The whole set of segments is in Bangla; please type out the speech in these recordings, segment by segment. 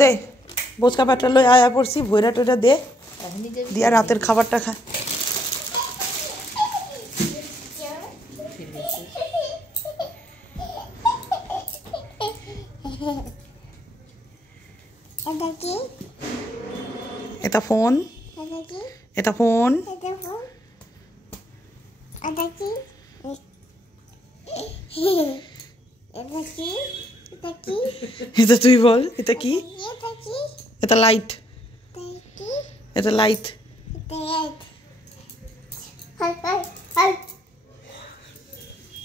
দে বোচকা পাটা লই আয়া পড়ছি ভৈরা টইরা দে দিয়া রাতের খাবারটা খা। এটা ফোন, এটা ফোন, এটা তুই বল এটা কি? এটা লাইট, এটা লাইট।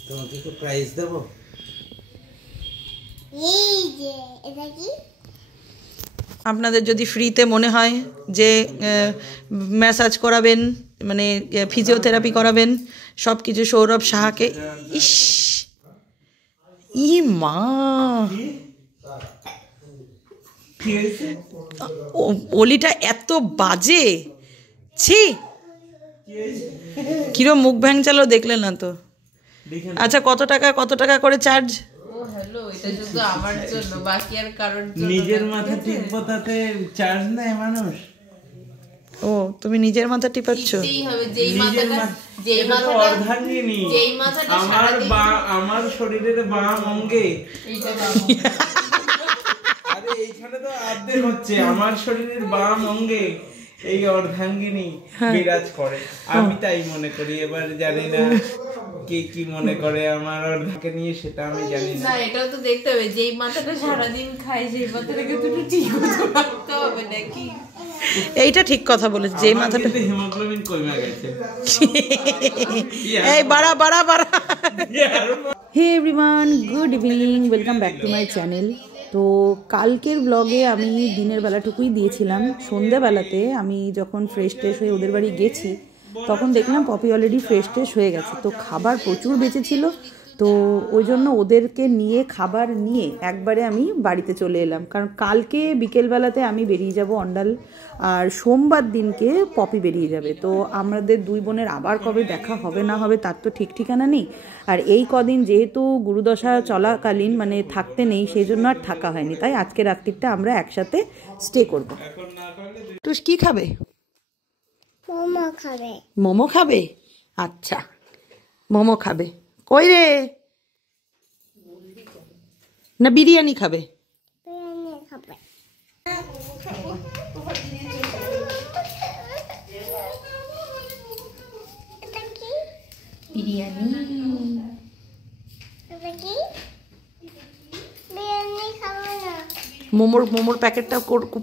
তোমাকে তো প্রাইজ দেব। আপনাদের যদি ফ্রিতে মনে হয় যে ম্যাসাজ করাবেন, মানে ফিজিওথেরাপি করাবেন, সব কিছু সৌরভ সাহাকে। ইস ই মা, অলিটা এত বাজে, ছি। কিরম মুখ ভ্যাংচালো দেখলেন না তো? আচ্ছা কত টাকা করে চার্জ? নিজের মাথা টিপবো তাতে চার্জ নেয় মানুষ? ও তুমি নিজের মাথা টিপাচ্ছ? আমার শরীরের বাম অঙ্গে আরে এইখানে তো অর্ধেক হচ্ছে, আমার শরীরের বাম অঙ্গে এই অর্ধাঙ্গিনী বিরাজ করে, আমি তাই মনে করি। এবার জানি না কে কি মনে করে আমার অর্ধাকে নিয়ে, সেটা আমি জানি না। এটাও তো দেখতে হবে, যেই মাথাটা সারাদিন খায় সেই মাথাটাকে তো ঠিক রাখতে হবে নাকি? এইটা ঠিক কথা বলেছে, যে মাথাটা হিমোগ্লোবিন কমে গেছে। এই বাড়া। Hey everyone, good evening, welcome back to my channel. তো কালকের ব্লগে আমি দিনের বেলাটুকুই দিয়েছিলাম। সন্ধ্যেবেলাতে আমি যখন ফ্রেশ ট্রেশ হয়ে ওদের বাড়ি গেছি তখন দেখলাম পপি অলরেডি ফ্রেশ ট্রেশ হয়ে গেছে। তো খাবার প্রচুর বেঁচেছিল, তো ওই জন্য ওদেরকে নিয়ে খাবার নিয়ে একবারে আমি বাড়িতে চলে এলাম। কারণ কালকে বিকেলবেলাতে আমি বেরিয়ে যাব অন্ডাল, আর সোমবার দিনকে পপি বেরিয়ে যাবে। তো আমাদের দুই বোনের আবার কবে দেখা হবে না হবে তার তো ঠিক ঠিকানা নেই। আর এই কদিন যেহেতু গুরুদশা চলাকালীন মানে থাকতে নেই, সেই জন্য আর থাকা হয়নি। তাই আজকে রাত্রিটা আমরা একসাথে স্টে করব। তুই কি খাবে? মোমো খাবে। মোমো খাবে? আচ্ছা মোমো খাবে। কই রে? না বিরিয়ানি খাবে? বিরিয়ানি খাবে। এটা কি? বিরিয়ানি। এটা কি? বিরিয়ানি খাবো না। মোমোর প্যাকেটটা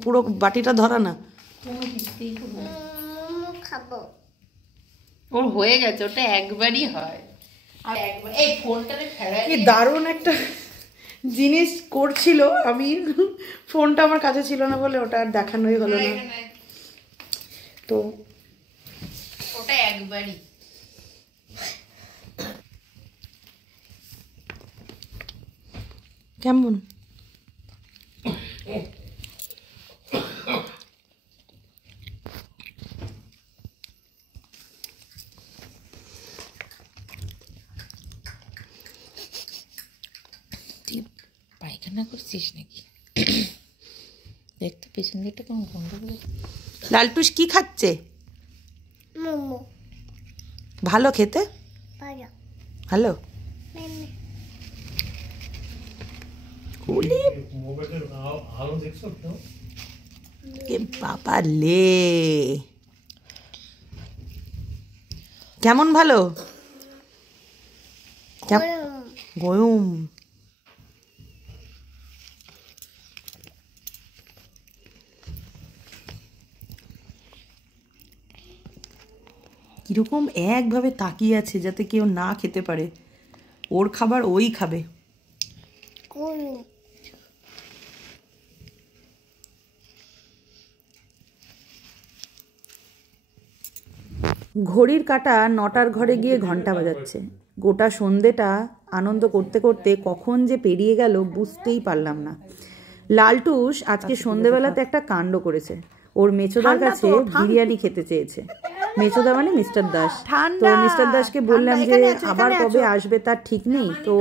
পুরো বাটিটা ধরা না। মোমো খাবো। ওর হয়ে গেছে, ওটা একবারই হয়। আর একবার এই ফোনটারে ফেরাই কি দারুণ একটা জিনিস করছিল, আমি ফোনটা আমার কাছে ছিল না বলে ওটা আর দেখানোই হলো না। তো ওটা একবারই। কেমন? পায়খানা করছিস নাকি? দেখ তো পেছন দিকটা কেমন বন্ধ করে। লালটুস কি খাচ্ছে? মোমো। ভালো খেতে? ভালো। ভালো। বাবা লে, কেমন ভালো? গরম। কিরকম একভাবে তাকিয়ে আছে যাতে কেউ না খেতে পারে। ওর খাবার ওই খাবে। ঘড়ির কাঁটা 9টার ঘরে গিয়ে ঘন্টা বাজাচ্ছে। গোটা সন্ধেটা আনন্দ করতে করতে কখন যে পেরিয়ে গেল বুঝতেই পারলাম না। লালটুস আজকে সন্ধেবেলাতে একটা কাণ্ড করেছে। ওর মেচোদার কাছে বিরিয়ানি খেতে চেয়েছে। মেচোদা মানে মিস্টার দাস। তো মিস্টার দাসকে বললাম যে আবার কবে আসবে তার ঠিক নেই, তো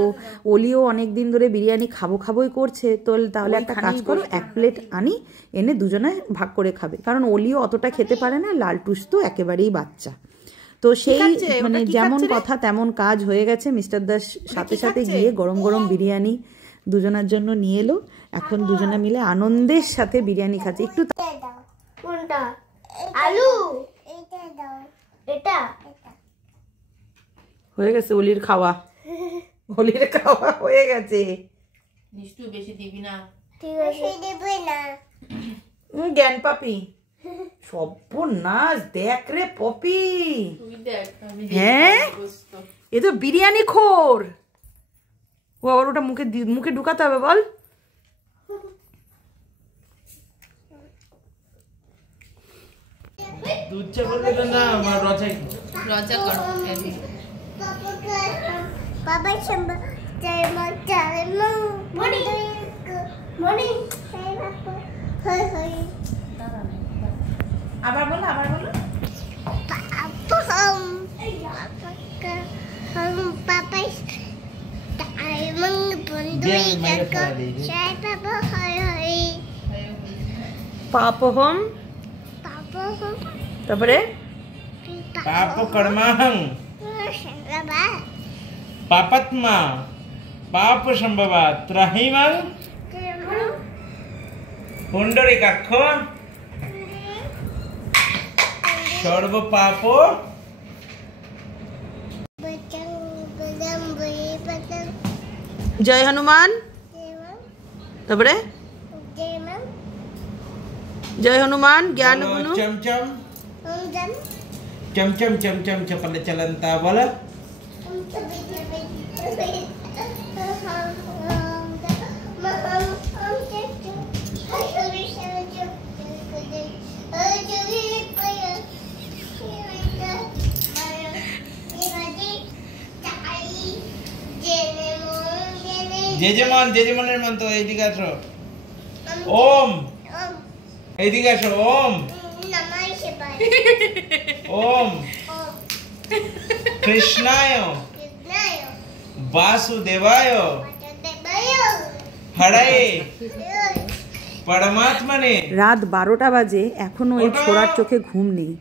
অলিও অনেক দিন ধরে বিরিয়ানি খাবোই করছে, তো তাহলে একটা কাজ করো, 1 প্লেট আনি, এনে দুজনে ভাগ করে খাবে, কারণ অলিও অতটা খেতে পারে না, লালটুস তো একেবারেই বাচ্চা। তো সেই মানে যেমন কথা তেমন কাজ হয়ে গেছে। মিস্টার দাস সাথে সাথে গিয়ে গরম গরম বিরিয়ানি দুজনের জন্য নিয়ে এলো। এখন দুজনে মিলে আনন্দের সাথে বিরিয়ানি খাচ্ছে। একটু কোনটা আলু, এটা দাও, এটা হয়ে গেছে অলির খাওয়া, অলির খাওয়া হয়ে গেছে। মিষ্টি বেশি দিবি না, ঠিক আছে দেবে না। জ্ঞান পাপি সর্বনাশ, দেখ রে পপি, তুই দেখ আমি হ্যাঁ এ তো বিরিয়ানি খোর। ও আবার ওটা মুখে ঢুকাতে হবে, বল। দুধ চা বলবে তো না, আমার রচা রচা কর। বাবা শম্বা চাইমা চাইমা মনি মনি চাইমা হই হই আবার বলো, আবার বলো। পাপম हम पापा टाइमिंग बंदुई का चाय पापा हाय हाय পাপহম, पापम তারপরে পাপ কর্মাহং बाबा পাপাত্মা পাপ সম্ভবা ত্রাহিমাং পুণ্ডরিকাক্ষ সর্ব পাপ बचन बदम बे बदम জয় হনুমান, देवम তারপরে देवम জয় হনুমান জ্ঞান গুণ। চমচম हम जम চমচম চমচম চপল চলন্তা বল। हम तबे तबे तबे हम हाय हरी शरजो कदे अजवे पया शिवता माया इवादी ताई जेने मोन যেমনের মন্ত্র এইদিকে আসো। ওম এইদিকে আসো। ওম नमः शिवाय ওম ओम কৃষ্ণায় कृष्णाय বাসুদেবায় वासुदेवाय হরে পরমাত্মনে। রাত 12টা বাজে, এখনো এই ছোড়ার চোখে ঘুম নেই।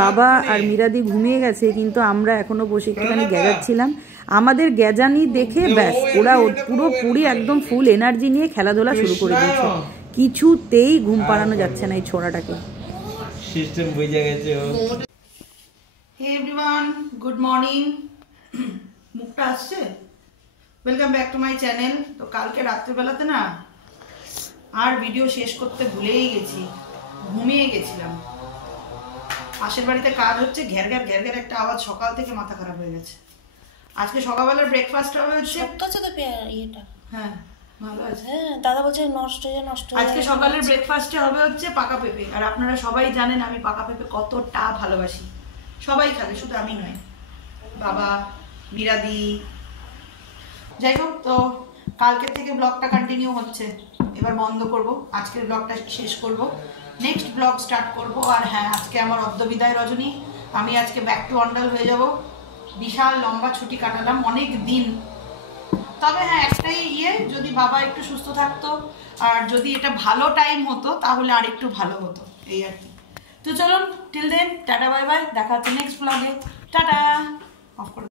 বাবা আর মীরাদি ঘুমিয়ে গেছে, কিন্তু আমরা এখনো বসে একটুখানি গ্যাজাচ্ছিলাম। আমাদের গ্যাজানি দেখে ব্যাস ওরা পুরোপুরি একদম ফুল এনার্জি নিয়ে খেলাধুলা শুরু করে দিয়েছে। কিছুতেই ঘুম পাড়ানো যাচ্ছে না এই ছোড়াটাকে। সিস্টেম বুঝে গেছে ও। Hey everyone, good morning. মুখটা আসছে? Welcome back to my channel. তো কালকে রাত্রিবেলাতে না আর ভিডিও শেষ করতে ভুলেই গেছি, ঘুমিয়ে গেছিলাম। পাশের বাড়িতে কাজ হচ্ছে, ঘ্যার ঘ্যার একটা আওয়াজ, সকাল থেকে মাথা খারাপ হয়ে গেছে। আজকে সকালবেলার ব্রেকফাস্ট হবে হচ্ছে, আছে তো ইয়েটা, হ্যাঁ ভালো আছে। হ্যাঁ দাদা বলছে নষ্ট হয়ে আজকে সকালের ব্রেকফাস্টে হবে হচ্ছে পাকা পেঁপে। আর আপনারা সবাই জানেন আমি পাকা পেঁপে কতটা ভালোবাসি। সবাই খাবে, শুধু আমি নয়, বাবা, মীরাদি। যাই হোক, তো কালকে থেকে ব্লগটা কন্টিনিউ হচ্ছে, এবার বন্ধ করব, আজকের ব্লগটা শেষ করব, নেক্সট ব্লগ স্টার্ট করব। আর হ্যাঁ, আজকে আমার অদ্যবিদায় রজনী, আমি আজকে ব্যাক টু অন্ডাল হয়ে যাব। বিশাল লম্বা ছুটি কাটালাম, অনেক দিন। তবে হ্যাঁ, একটাই যদি বাবা একটু সুস্থ থাকতো আর যদি এটা ভালো টাইম হতো তাহলে আর একটু ভালো হতো, এই আর কি। তো চলুন, till then tata bye bye, দেখা হচ্ছে নেক্সট ব্লগে। টাটা, অফ করে।